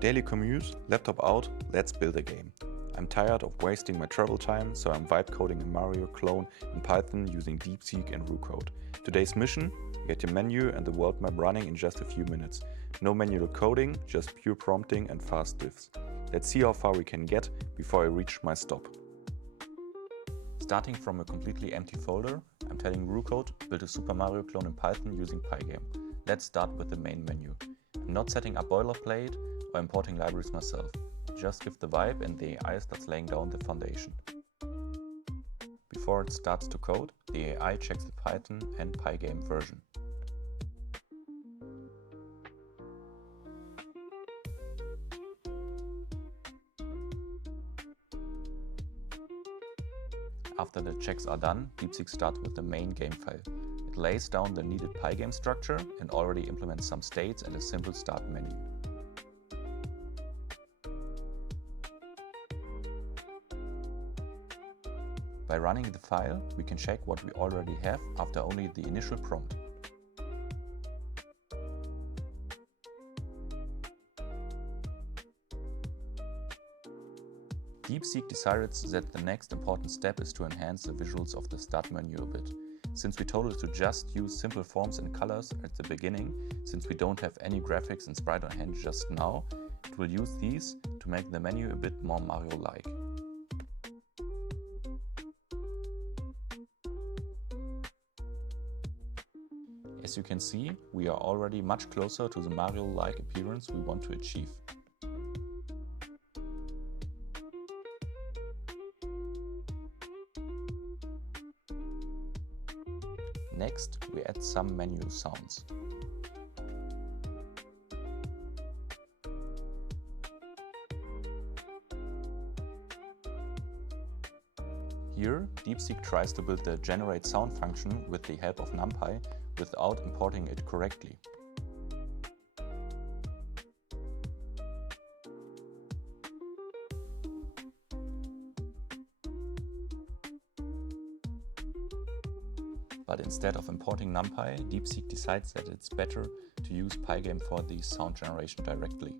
Daily commute, laptop out, let's build a game. I'm tired of wasting my travel time, so I'm vibe coding a Mario clone in Python using DeepSeek and Roo Code. Today's mission: get your menu and the world map running in just a few minutes. No manual coding, just pure prompting and fast diffs. Let's see how far we can get before I reach my stop. Starting from a completely empty folder, I'm telling Roo Code build a Super Mario clone in Python using Pygame. Let's start with the main menu. I'm not setting up boilerplate or importing libraries myself. Just give the vibe and the AI starts laying down the foundation. Before it starts to code, the AI checks the Python and Pygame version. After the checks are done, DeepSeek starts with the main game file. It lays down the needed Pygame structure and already implements some states and a simple start menu. By running the file, we can check what we already have after only the initial prompt. DeepSeek decided that the next important step is to enhance the visuals of the start menu a bit. Since we told it to just use simple forms and colors at the beginning, since we don't have any graphics and sprite on hand just now, it will use these to make the menu a bit more Mario-like. As you can see, we are already much closer to the Mario-like appearance we want to achieve. Next, we add some menu sounds. Here, DeepSeek tries to build the generate sound function with the help of NumPy without importing it correctly. But instead of importing NumPy, DeepSeek decides that it's better to use Pygame for the sound generation directly.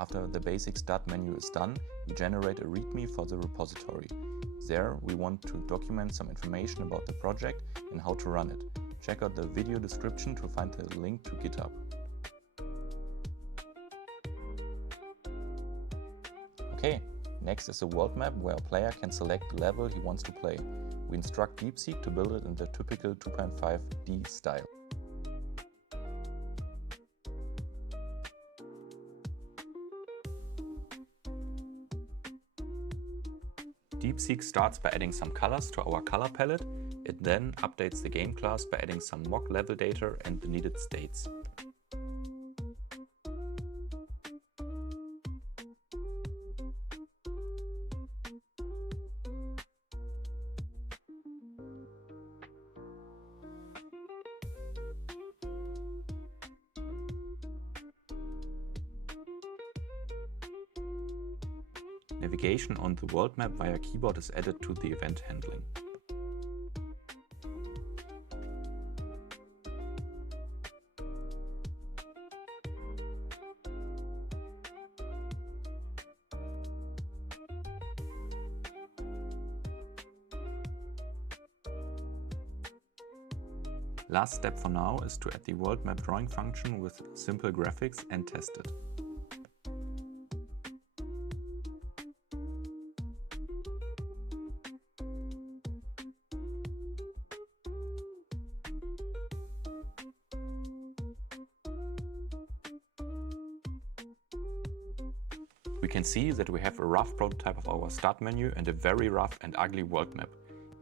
After the basic start menu is done, we generate a README for the repository. There, we want to document some information about the project and how to run it. Check out the video description to find the link to GitHub. Okay, next is a world map where a player can select the level he wants to play. We instruct DeepSeek to build it in the typical 2.5D style. DeepSeek starts by adding some colors to our color palette. It then updates the game class by adding some mock level data and the needed states. Navigation on the world map via keyboard is added to the event handling. Last step for now is to add the world map drawing function with simple graphics and test it. We can see that we have a rough prototype of our start menu and a very rough and ugly world map.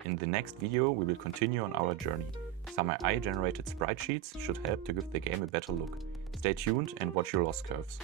In the next video, we will continue on our journey. Some AI-generated sprite sheets should help to give the game a better look. Stay tuned and watch your loss curves.